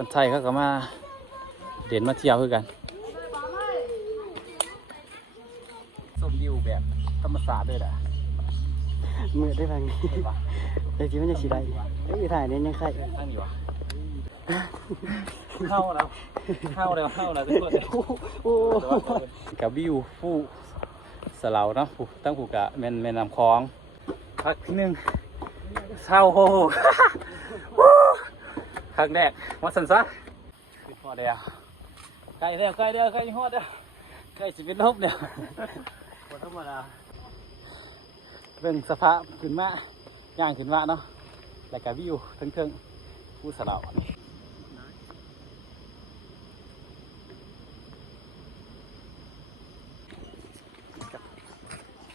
คนไทยเขาก็มาเด่นมาเที่ยวคือกันส้มดิวแบบธรรมศาสตร์ด้วยนะมือได้ฟังแต่ที่มันจะสีได้ไอ้ถ่ายเนี่ยยังใครทั้งนี้วะเข้าแล้วทุกคนโอ้กับวิวผู้สลาวเนาะตั้งผูกกะแม่น้ำคลองพักนึงเศร้าโหครั้งแรกวัดสันซะขึ้นพอเดียวใกล้ฮอดเดียวใกล้จะเป็นลบเดียวคนธรรมดาเป็นสภาพขึ้นมาย่างขึ้นมาเนาะแล้วก็วิวทั้งผู้สลาว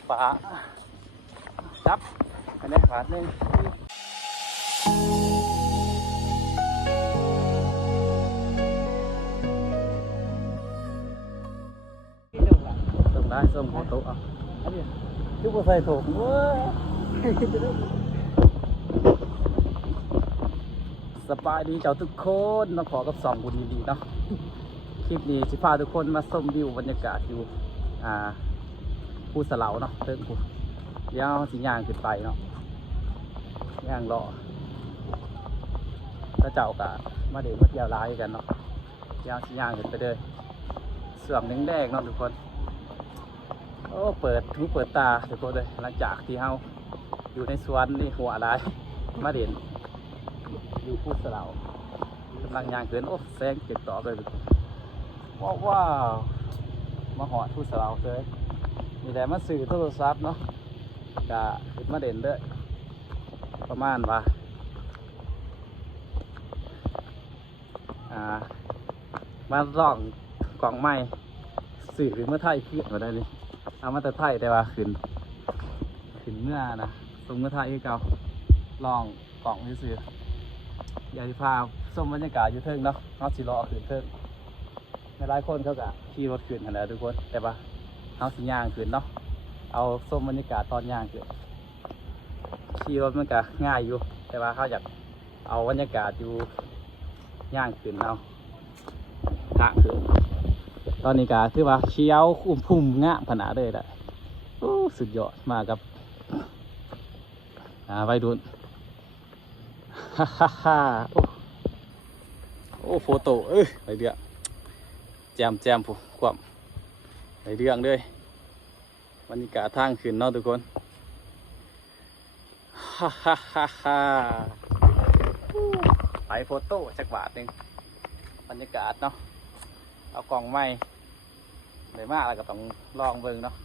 ฟ้าจับอันนี้ฟ้าหนึ่งได้ส้มหัวโตอ่ะยุบใส่ถุงสบายดีเจ้าทุกคนมาขอกับ2 บุญดีๆเนาะคลิปนี้สิพาทุกคนมาส้มวิวบรรยากาศอยู่ผู้สลาวเนาะเพิ่งผู้เดี๋ยวสิย่างขึ้นไปเนาะย่างรอพระเจ้ากะมาเดี๋ยวมาเที่ยวร้ายกันเนาะเดี๋ยวสิย่างขึ้นไปเลยเสื่อมแดงๆเนาะทุกคนโอ้เปิดหูเปิดตาทุกคนเลยหลังจากที่เฮาอยู่ในสวนนี่หัวอะไรมาเด่นอยู่พูดสลาวกำลังย่างเกินโอ้แซงเก็บต่อเลยว้าวมาหอดพูดสลาวเลยมีแต่มาสื่อโทรศัพท์เนาะกะขึ้นมาเด่นด้วยประมาณว่ามาลองกล่องไม้สื่อขึ้นเมื่อไทยขึ้นมาได้เลยเอามาแต่ไทยแต่ว่าขึ้นเมื่อนะตรงเมื่อไทยที่เก่าลองกล่องที่สื่ออยากจะพาส้มบรรยากาศอยู่เทิงเนาะเขาสิรอขึ้นเทิงหลายคนเขากะขี่รถขึ้นกันแล้วทุกคนแต่ว่าเขาสิย่างขึ้นเนาะเอาส้มบรรยากาศตอนย่างขึ้นขี่รถมันก็ง่ายอยู่แต่ว่าเขาอยากเอาบรรยากาศอยู่ย่างขึ้นเอาทางขึ้นตอนนี้ก็คือว่าเขียวพุ่มงะขนาดเลยแหละสุดยอดมากับวัยรุ่นฮ่าโอ้โฟโต้ไปเดือดแจมผู้ความไปเรื่องเลยบรรยากาศทางขึ้นเนาะทุกคนฮ่าไปโฟโต้สักบาทหนึ่งบรรยากาศเนาะเอากล่องไม้เลยมากแล้วก็ต้องลองเบิ่งเนาะ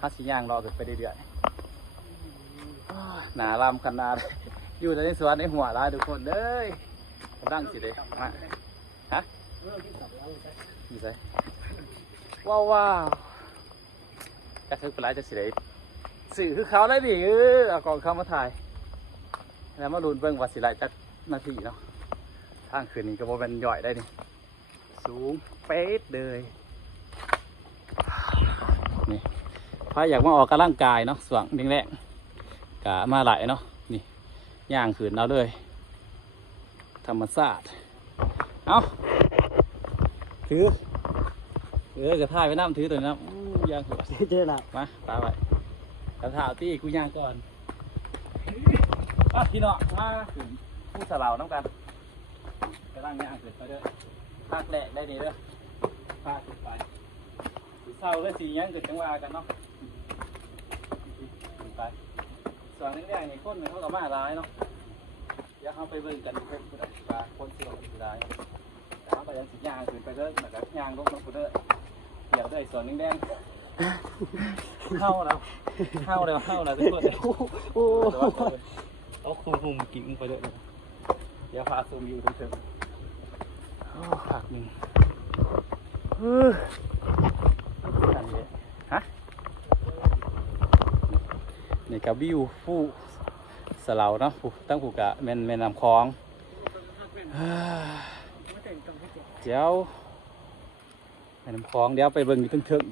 ฮัสซิย่างรอขึ้นไปเรื่อยๆหนาลำขนาดอยู่ในสวนในหัวร้ายทุกคนเลยกำลังสิเลยมาฮะนี่ใส่ว้าวจะคือปลายจะสิเลยสื่อคือเขาได้ดิเอากล่องเข้ามาถ่ายแล้วมาลุ้นเบิ่งว่าสิไรจักนาทีเนาะทางคืนนี้ก็บ่เป็นย่อยได้ดิสูงเป๊ะเลยนี่พาอยากมาออกกำลังกายเนาะสว่างแรงๆกะมาไหลเนาะนี่ย่างขืนเอาเลยธรรมชาติเอาถือกระถ่ายไปน้ำถือตัวน้ำย่างขืนเจอละมาตาไปกระถาที่กูย่างก่อนพี่น้องมาขืนผู้สลาวน้ำกันกำลังย่างขืนไปเด้อภาคแรกได้ดีเด้อภาคขึ้นไปเศร้าเลยสียังเกิดจังหวะกันเนาะไปส่วนแรกๆนี่คนเขาก็มาร้ายเนาะเดี๋ยวเขาไปเบิ่งกันเพิ่มขึ้นปลาคนเสียวขึ้นได้แต่เขาไปยังสีย่างขึ้นไปเด้อหนักย่างลงมาขึ้นเด้อเดี๋ยวได้ส่วนแดงเข้าแล้วทุกคนโอ้เอาคุมกิ่งไปเด้อเดี๋ยวพาซูมอยู่เฉยๆผักหนึ่งฮะนี่กับวิวผู้สลาวเนาะตั้งผูกกะแม่น้ำคลองเดี๋ยวแม่น้ำคลองเดี๋ยวไปเบิ่งอยู่ทึ่ง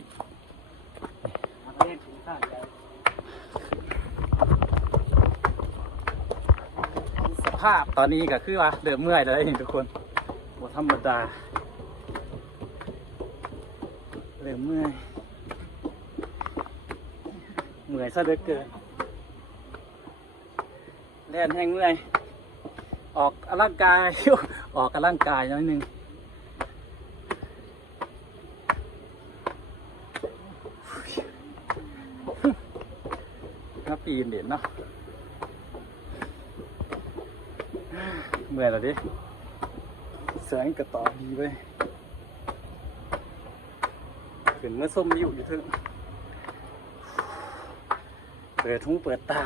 สภาพตอนนี้ก็คือว่าเริ่มเมื่อยแล้วทุกคน บ่ธรรมดาเริ่มเมื่อยซะเหลือเกินแล่นแห้งเมื่อยออกกำลังกาย ออกกำลังกายหน่อยหนึงมาปีนเด่นเนาะเมื่อยแล้วดิแสงกระต่อดีเว้ยขึ้นเมื่อส้มวิวอยู่เถอะเปิดหูเปิดตา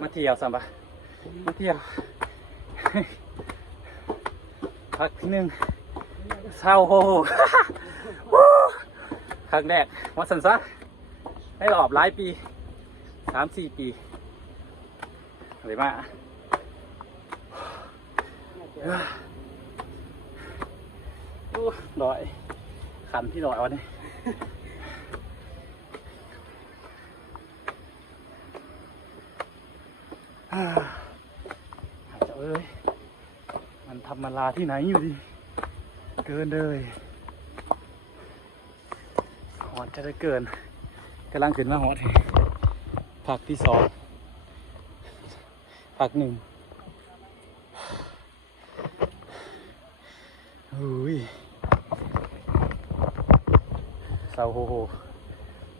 มาเที่ยวสัมปะมาเที่ยวพักทีหนึ่งเศร้าโห ครั้งแรกมาสันซะให้รอบหลายปี3-4 ปีอะไรมาดอยขันที่ดอยวันนี้เอ้ยมันทำมาลาที่ไหนอยู่ดิเกินเลยหอดจะได้เกินกำลังขึ้นมาหอดผักที่2ผัก1อุ้ยเสาโฮโฮ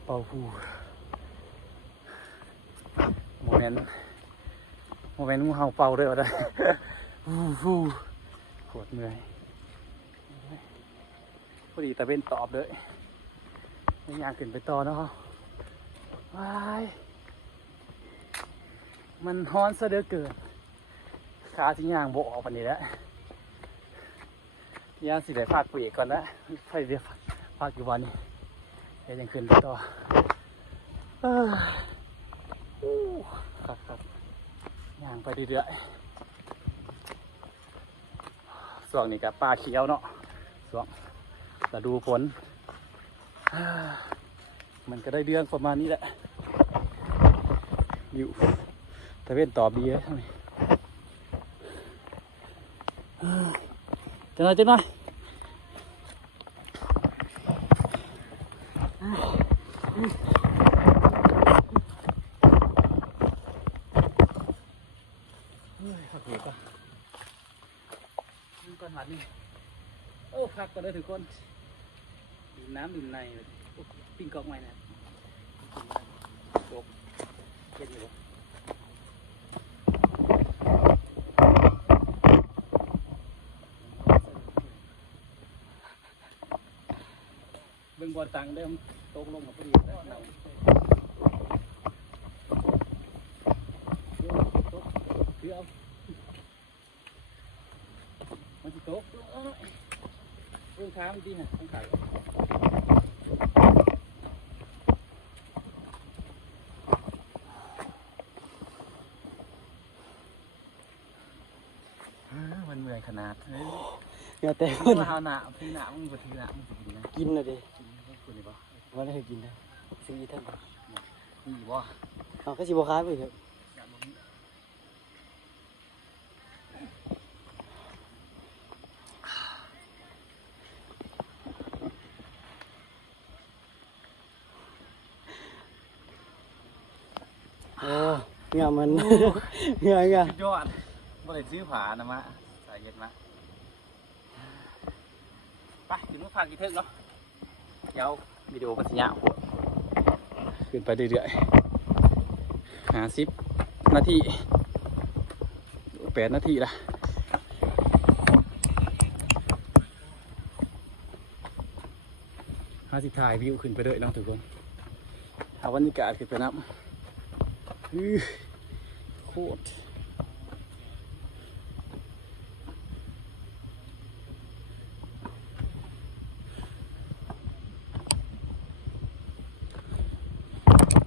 เป่าผู้โมเมนต์งูเห่าเป่าด้วยวะได้ ฟูโคตรเหนื่อยพอดีตะเวนตอบเลยไม่อยากขึ้นไปต่อเนาะว้ายมันฮ้อนซะเหลือเกินขาที่ย่างโบออกวันนี้แล้วย่างสิได้พากปีกก่อนนะไฟเรียบพากอยู่วันนี้เดี๋ยวยังขึ้นไปต่อครับย่างไปเรื่อยๆส่วนนี้กับปลาเขียวเนาะส่วนแต่ดูฝนมันก็ได้เรื่องประมาณนี้แหละอยู่แต่เว้นตอบดีเลยจังหน่อยพักเหนื่อยก่อนก่อนหัดนี่โอ้พักก่อนเลยทุกคนดื่มน้ำดื่มในปิ้งกอกใหม่นะจบเย็นอยู่เบิ่งบอลตังเดิมตกลงกับพอดีแล้วเราถือเอามันจะตกเรื่องค้ามันดีนะต้องขายมันเหนื่อยขนาดอย่าแต่ มันมาเอาหนาพี่หนามึงไปถือหนามึงจะกินนะ กินนะดิ คุณนี่ปะ ว่าได้กินนะซื้อท่าน นี่ปะ เอาก็สิบค้าไปเถอะโอ้เงามันเงา สุดยอดบ่ได้ซื้อผานะมะสายเย็นมะไปถึงมื้อพักกี่เทิงเนาะเดี๋ยววิดีโอมันสิยาวขึ้นไปเรื่อยๆ50 นาที8 นาทีละ50ถ่ายวิวขึ้นไปเลยเนาะทุกคนเอาบรรยากาศขึ้นไปน้ำโคตร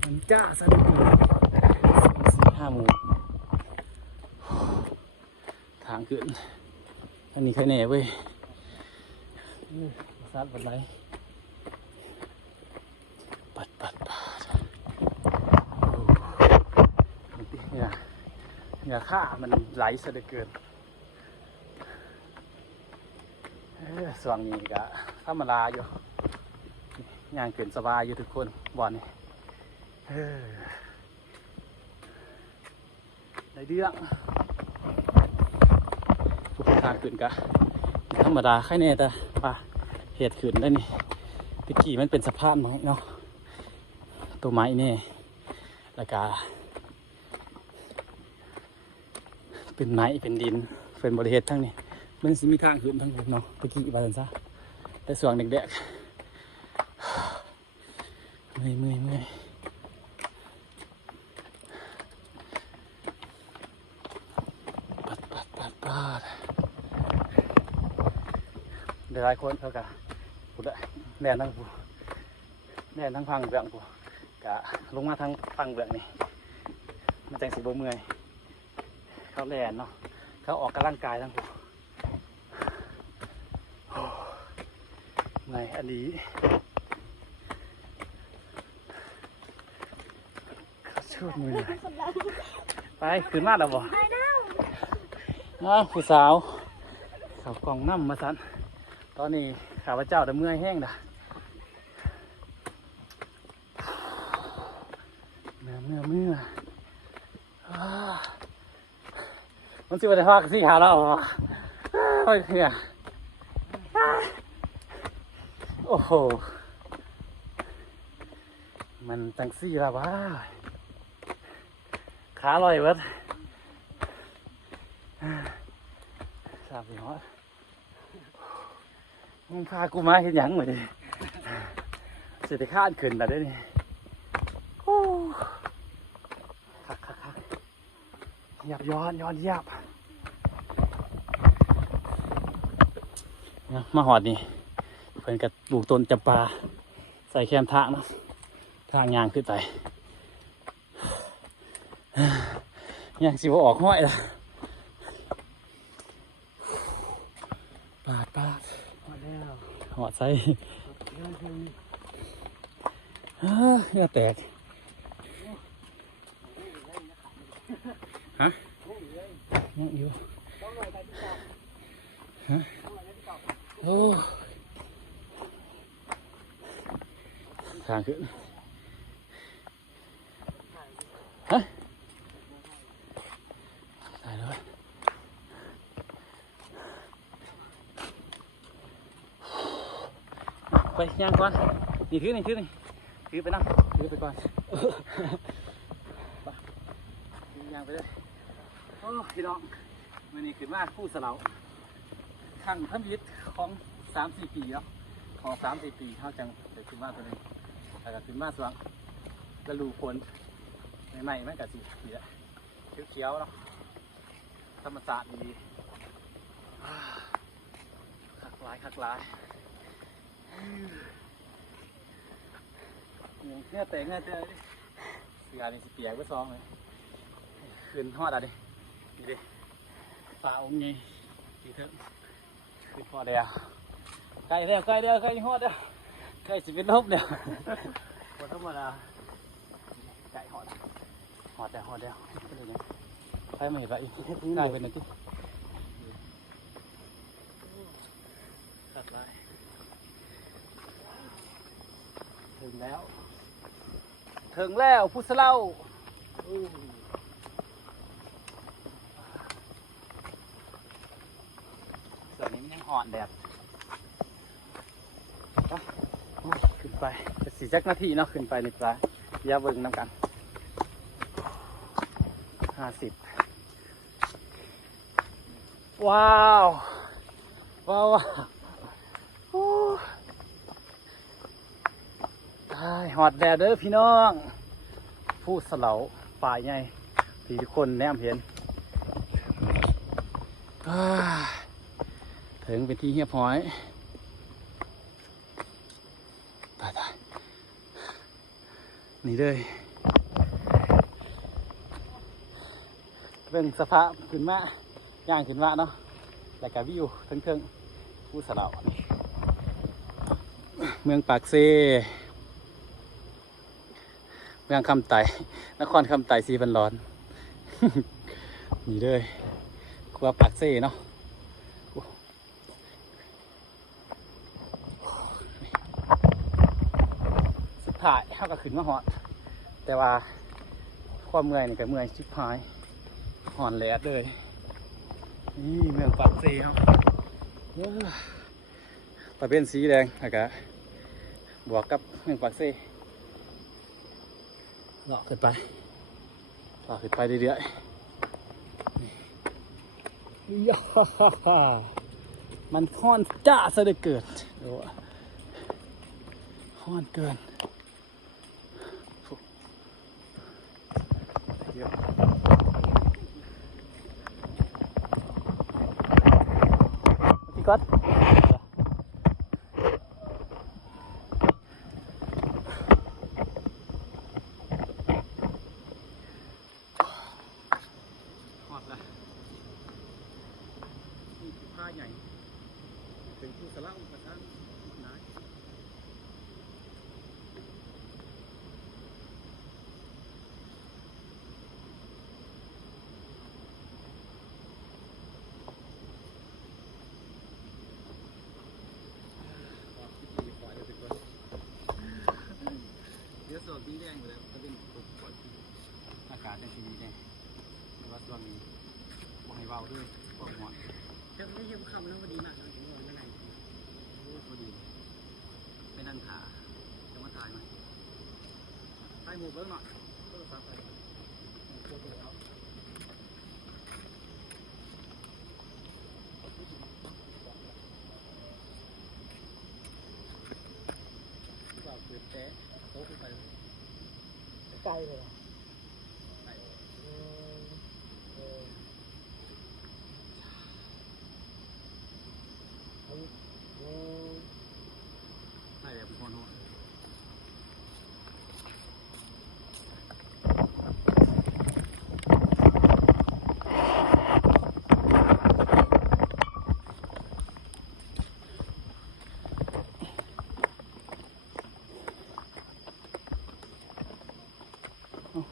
มันจ้าซะด้วย4-5 โมงทางขึ้นอันนี้แค่แน่เว้ยซัดบันไดปัดอย่าฆ่ามันไหลซะเหลือเกิน ส่วนนี้ก็ธรรมดาอยู่ย่างเกินสบายอยู่ทุกคนบ่อนนี่ในเรื่องผู้ทางขึ้นก็ธรรมดาแค่นี้แต่ป่ะเหตุขึ้นได้นี่ตะกี้มันเป็นสะพานไม้เนาะตัวไม้นี่แล้วก็เป็นไม้เป็นดินเป็นบริเวณทั้งนี้มันสิมีทางขึ้นทั้งหมดเนาะตะกี้บาลันซะแต่ส่วนเด็กๆเมื่อยปัดเดี๋ยวหลายคนเขากะพูดได้แน่นทั้งผู้แน่นทั้งพังเบื้องผู้กะลงมาทั้งพังเบื้องนี่มันจังสิบ่เมื่อยเขาแล่นเนาะเขาออกกำลังกายทั้งผู้ในอันนี้เขาชูดมือไปขึ้นมาแล้วบ่ผู้สาวกล่องน้ำมาสันตอนนี้ข้าพเจ้าแต่เมื่อยแห้งด่ะเมื่อมันสิวันไหนพากสิหาเราเหรอโอ้ยเหี้ยโอ้โหมันจังซี่ละวะขาลอยเบิดสาบหัวมึงพากูมาเห็นหยังเหมือนเสร็จข้านขึ้นแต่ได้นี่คักยับย้อนยับมาหอดนี่เพิ่นกับปลูกต้นจำปาใส่แคมทางนะทางยางขึ้นไปยังสิว่าออกห้อยละปาดหอดใส่เหงื่อแตกฮะยังอยู่ฮะโอ้ทางขึ้นฮะตายแล้วไปย่างก่อนนี่ถือไปนั่งถือไปก่อนย่างไปเลยโอ้พี่น้องวันนี้ขึ้นมาคู่สลาวขั้งทำชีวิตของ3-4 ปีแล้วขอ3-4 ปีเขาจังเกิดขึ้นมาตัวนึงแต่ก็ขึ้นมาสว่างกระลูผลใหม่ๆมันกับสีเขียวๆเนาะธรรมศาสตร์ดีคักหลายเงื่อเตะเสือนี่สิเปียกไว้ซองเลยขึ้นทอดอะไรนี่ดิฝ่าองค์ไงดีเถอะขึ้นพอเดียวใกล้ฮอดเดียวใกล้สิเป็นลบเดียวพอธรรมดาไก่หอดเดียวก็เลยเนี่ยใครไม่เห็นไรกลายเป็นอะไรที่ตัดไรถึงแล้วพุทธเล่าส่วนนี้มันยังอ่อนแดดขึ้นไปจะ4 นาทีเนาะขึ้นไปในปลายยาเบิ่งน้ำกัน50ว้าวหอดแดดเด้อพี่น้องผู้สลาวป่าใหญ่ที่ทุกคนแนมเห็นถึงเป็นที่เฮียบห้อยตายนี่เลยเป็นสภาพขึ้นมาย่างขึ้นมาเนาะแล้วก็วิวทั้งผู้สลาวเมืองปากเซเมืองคำไต่นครคำไต่สีบันร้อนนี่เลยครัวปากเซ่เนาะ ถ่ายเขาก็ขึ้นมาหอดแต่ว่าความเมื่อยนี่ก็เมื่อยชิบหายหอนแหลดเลยนี่เมืองปากเซ่ครับตะเป็นสีแดงแล้วก็บวกกับเมืองปากเซ่เลาะขึ้นไปเลาะขึ้นไปเรื่อยๆย่ามันค่อนจ้าซะเหลือเกินดูค่อนเกินพี่ก๊อตหอดละนี่คือผ้าใหญ่ถึงผู้สละอุปทานนายเดี๋ยวสอบดีแดงไปแล้วจะเป็นปุ๊บปอดอากาศจะสีแดงแต่ว่าช่วงนี้บ่ให้เบาด้วยพวกหัว แต่ไม่ใช่คำนั้นพอดีมากนะถึงวันเมื่อไหร่ โอ้พอดีไปนั่งขาจะมาถ่ายไหมถ่ายหมูเบิ้งหน่อยโทรศัพท์ไปโทรศัพท์ว่าเปิดแต๊ะโต๊ะขึ้นไป ไกลเลย ไปถ่ายแบบคนหัว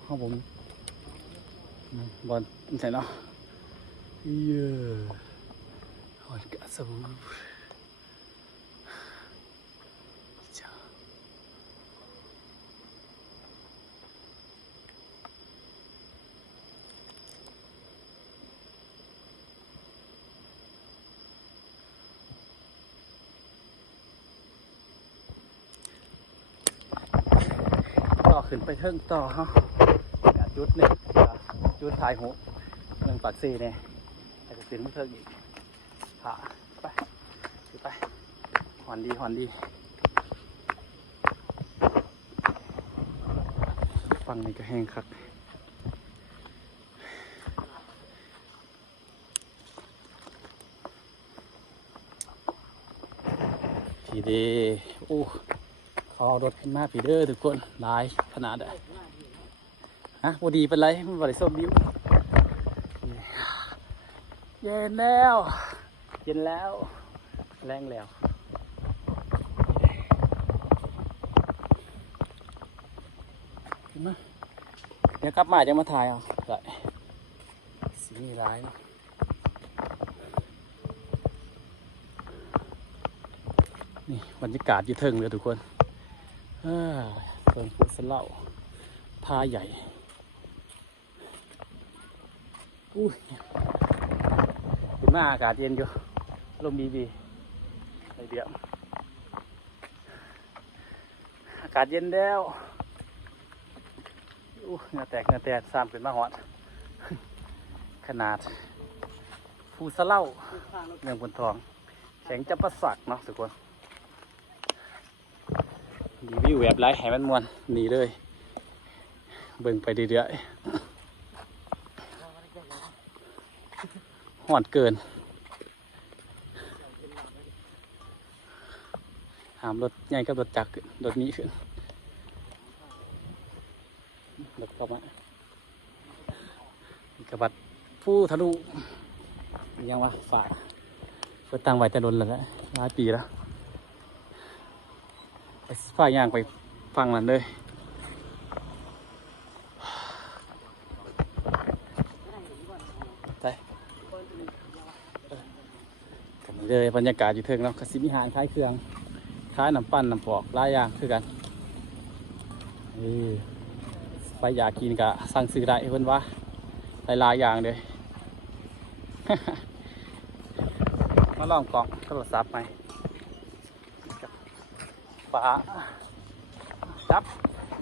ครับผมบอลใส่เนาะเยอะหอดกระสูจ้าต่อขึ้นไปเทิงต่อฮะจุดเนี่ยจุดถ่ายหูเมืองปากซีเนี่ยอาจจะเป็นมือเทิงอีกผ่าไปไปหอนดีหอนดีฟังนี่ก็แห้งคักผีเดโอ้เขาเอารถขึ้นมาผีเด้อทุกคนหลายขนาดอะฮะพอดีเป็นไรมันบริสุทธิ์บิวเย็นแล้วเย็นแล้วแรงแล้วเห็นไหมเดี๋ยวกลับมาจะมาถ่ายเอาได้สีมีร้ายเนาะนี่บรรยากาศอยู่เทิงเลยทุกคนเพิ่งพูดสเล่าพาใหญ่อุ้ยขึ้นมาอากาศเย็นอยู่ลมดีในเดียวอากาศเย็นแล้วเหงื่อแตกซ้ำขึ้นมาหอดขนาดภูสะเล่าเมืองพนทองแสงจับประสักเนาะทุกคนรีวิวแบบไรให้มันมวนนี่เลยเบิ่งไปเรื่อยๆหอดเกินหามรถใหญ่กับรถจักรรถนี้ขึ้นรถเข้ามากระบัดผู้ทะลุยังวะฝากเปิดตังไว้แต่ล้นแล้วนะหลายปีแล้วไปฝากย่างไปฟังมันเลยไปกันเลยบรรยากาศอยู่เทิงเนาะกสิมีหารคล้ายเครื่องคล้ายน้ำปั้นน้ำปอกหลายอย่างคือกัน ไปอยากกินกะสั่งซื้อได้เพิ่นว่าหลายๆอย่างเลย มาลองกล่องโทรศัพท์ไหมฝาจับ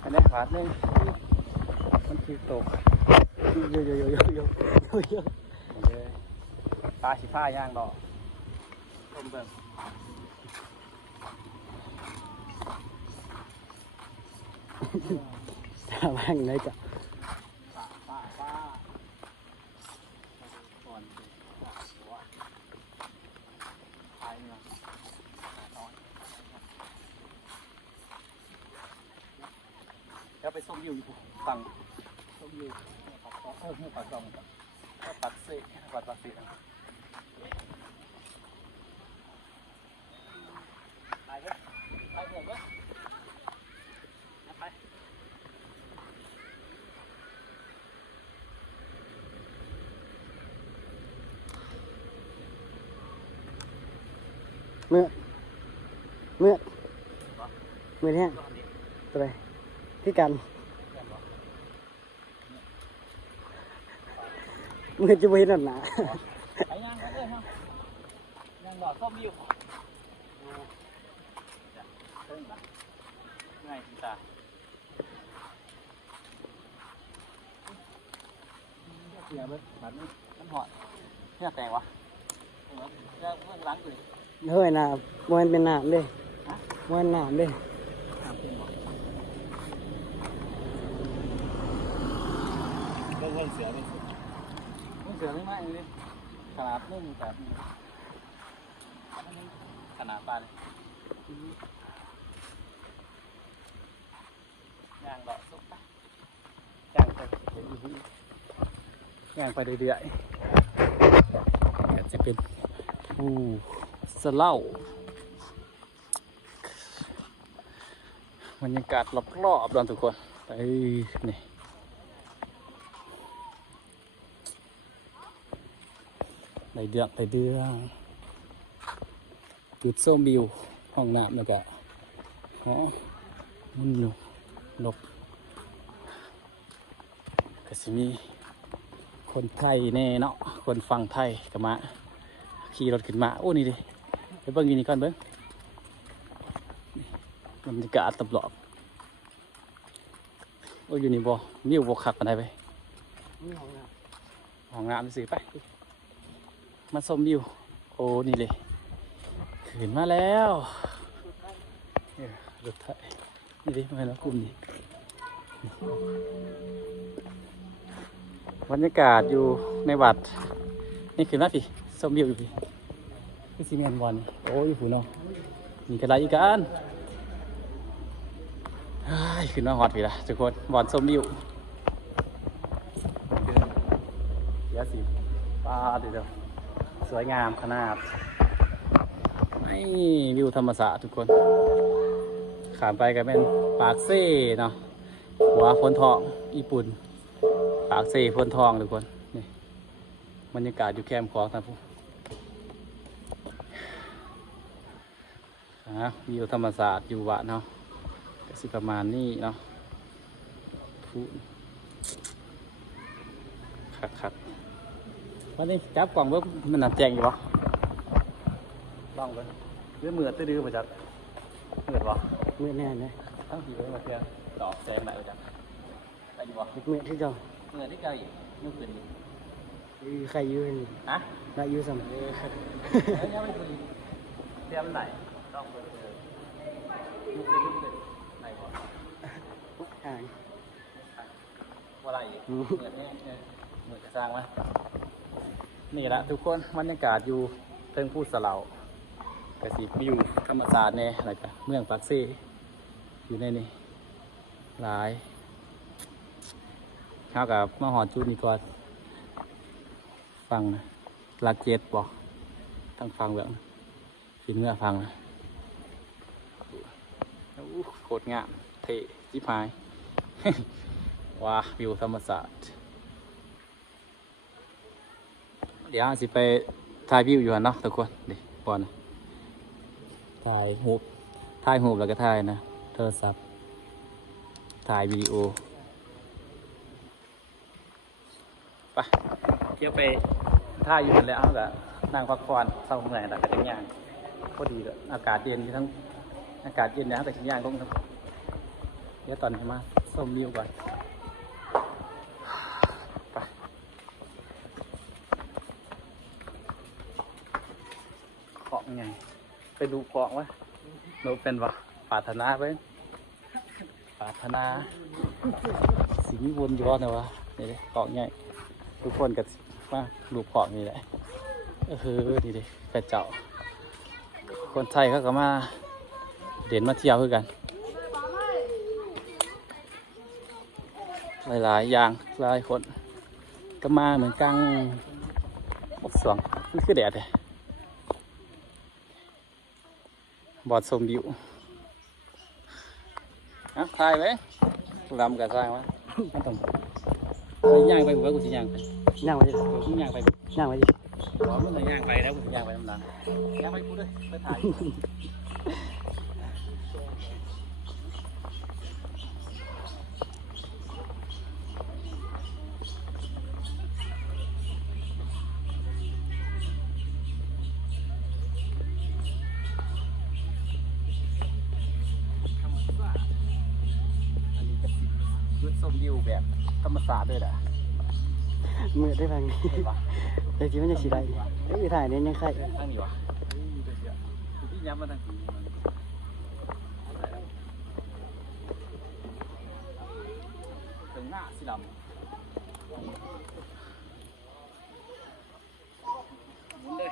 อันนี้ฝาหนึ่งมันคือตก โยโยโยโยโยโย ปลาสีฟ้าย่างดอกต้มเบิ่ง ถ้าว่างได้จ้ะ ป้าก่อนสิหัวท้ายเนี่ยแล้วไปส้มอยู่ฝั่งส้มอยู่หัวปากซองก็ปักเซ่ปักเซ่ไปเถอะไปเถอะไป เมื่อเนี่ยตัวไหนที่กันมือจะไปนั่นนะ ไปย่างไปเลยครับย่างดอกส้มอยู่ไงคุณตาเสียแบบนี้มันหอดเนี่ยแตงวะเนี่ยเมื่อล้างเลย เฮ้ยน้ำมันเป็นน้ำเด้มันน้ำเด้ น้ำเต็มบ่เรื่องเสือไม่เสือไม่มากเลยขนาดนุ่มแบบนี้ขนาดปลาเลยย่างดอกสุกไปย่างไปย่างไปเรื่อยๆจะเป็นสะเล่าบรรยากาศรอบๆดอนทุกคนไปนี่ในเดืองจุดส้มวิวห้องน้ำแล้วก็มันนกก็สิมีคนไทยแน่เนาะคนฟังไทยก็มาขี่รถขึ้นมาโอ้นี่ดิไปเบิ่งอยู่นี่ก่อนเบิ่งบรรยากาศรอบๆโอ้อยู่นี่บ่วิวบ่คักปานใดไปห้องน้ำสิไปมาชมวิวโอ้นี่เลยขึ้นมาแล้วรถไทยนี่ดิมาแล้วกลุ่มนี้บรรยากาศอยู่ในวัดนี่ขึ้นมาพี่ชมวิวอยู่พี่คือซีเมนต์บอลโอ้ยผู้น้องมีกระไรอีกอันขึ้นมาฮอตพี่ละทุกคนบอลชมวิวเดี๋ยวสิปลาเดี๋ยวสวยงามขนาดไม่วิวธรรมศาสตร์ทุกคนขามไปกันเป็นปากเซ่เนาะหัวพ้นทองญี่ปุ่นปากเซ่พ้นทองทุกคนนี่บรรยากาศอยู่แคมป์ของนะพวกวิวธรรมศาสตร์อยู่วะเนาะก็สิประมาณนี้เนาะพูดคักวันนี้จับกล่องเบิ้มันหนักแจงอยู่ปะลองเลยเรื่องมือตื้อๆมาจากมือปะ มือแน่นะ ทั้งทีเลยมาเพียงดอกแจงไหนมาจากไปอยู่ปะ มือที่เจ้า มือที่เกาอีกยุ่งขึ้นอีก ใครยืน ฮะ ได้ยืนซ้ำ แล้วยังไม่ขึ้นอีกเตรียมไหนต้องเปิดยุ่งขึ้นไหนปะ ห่าง ว่าอะไรอีกมือเนี่ยมือจะสร้างไหมนี่แหละทุกคนบรรยากาศอยู่เทิงพูดสลาวกระสีวิวธรรมศาสตร์เนี่ยอะไรกันเมืองปักเซ่อยู่ในนี่หลายเท่ากับมหอจุนี่ก่อนฟังนะลาเกตบอกทั้งฟังแบบกินเมื่อฟังนะโคตรงามเท่จิพาย ว้าวิวธรรมศาสตร์เดี๋ยวสิไปถ่ายวิวอยู่เนาะทุกคนดิก่อนนะถ่ายรูปแล้วก็ถ่ายนะโทรศัพท์ ถ่ายวิดีโอไปเที่ยวไปถ่ายอยู่กันแล้วเอาก็นั่งพักผ่อนเศร้าเหนื่อยแต่ก็จังย่างพอดีเลยอากาศเย็นอยู่ทั้งอากาศเย็นนะแต่จังย่างลงครับเดี๋ยวตอนนี้มาชมวิวก่อนไปของไงไปดูของวะเราเป็นวะปรารถนาไปปรารถนาสิ่งที่วนย้อนเลยวะนี่เลยของไงทุกคนกับมาลูกของนี่แหละดีดิกระเจ้าคนไทยเขาก็มาเด่นมาเที่ยวคือกันหลายๆอย่างหลายคนก็มาเหมือนกลางบกสวงมันคือแดดเลยบอดชมวิวถ่ายไหมลำกับสร้างวะไม่ต้องย่างไปหัวกูจะย่างไป ย่างไปดิ กูย่างไป ย่างไปดิ ขอมึงเลยย่างไปแล้วกูจะย่างไปน้ำหลังย่างไปกูด้วยไปถ่ายชุดส้มวิวแบบธรรมศาสตร์ด้วยแหละ มือได้ฟังนี่ เห็นปะ แต่ที่มันจะสีได้ถ่ายเนี่ยยังไข่ ทางนี้วะพี่ย้ำมาทางนี้ถึงหน้าสิลำหมุนเลย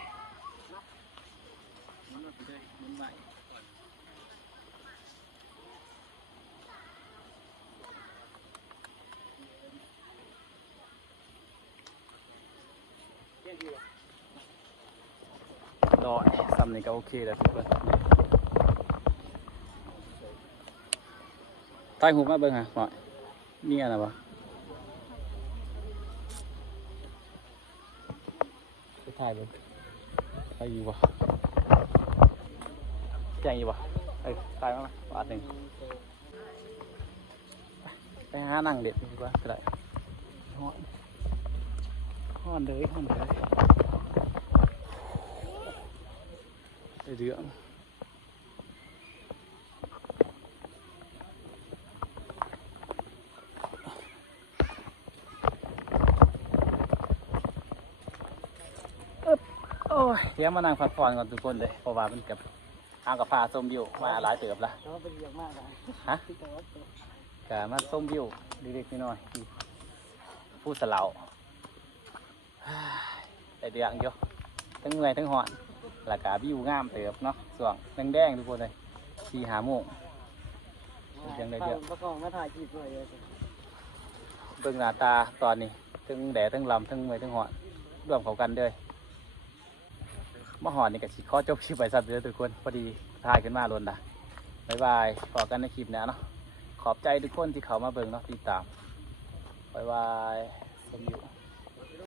หมุนมาไปเลยหมุนใหม่ก่อนรอซ้ำนี่ก็โอเคแล้วทุกคนถ่ายหูมาเบิ่งฮะหน่อยนี่อะไรวะไปถ่ายเบิ่งถ่ายอยู่วะแจ้งอยู่วะถ่ายมาบาทหนึ่งไปหานั่งเด็ดดีกว่าก็ได้ห้อนเลยเรื่องโอ้ยเดี๋ยวมานั่งพักผ่อนก่อนทุกคนเลยเพราะว่ามันกับเอากับพาส้มวิวมาหลายเติบละ เขาเป็นเยอะมากนะ ฮะกะมาส้มวิวเล็กๆน้อยๆพูดสลาวแต่เดือดเยอะทั้งเมื่อยทั้งหอนแล้วก็วิวงามเติบเนาะส่วงแดงๆทุกคนเลย4-5 โมงยังได้เยอะ ประกอบมาถ่ายคลิปด้วยเลย เบิ่งหน้าตาตอนนี้ทั้งแดดทั้งลำทั้งเมื่อยทั้งหอนรวมเข้ากันเลยมาหอนนี่ก็สิขอจบคลิปไปสัตว์เลยทุกคนพอดีถ่ายขึ้นมาล้นละบ๊ายบายพอกันในคลิปนี้เนาะขอบใจทุกคนที่เข้ามาเบิ่งเนาะติดตามบ๊ายบายสมอยู่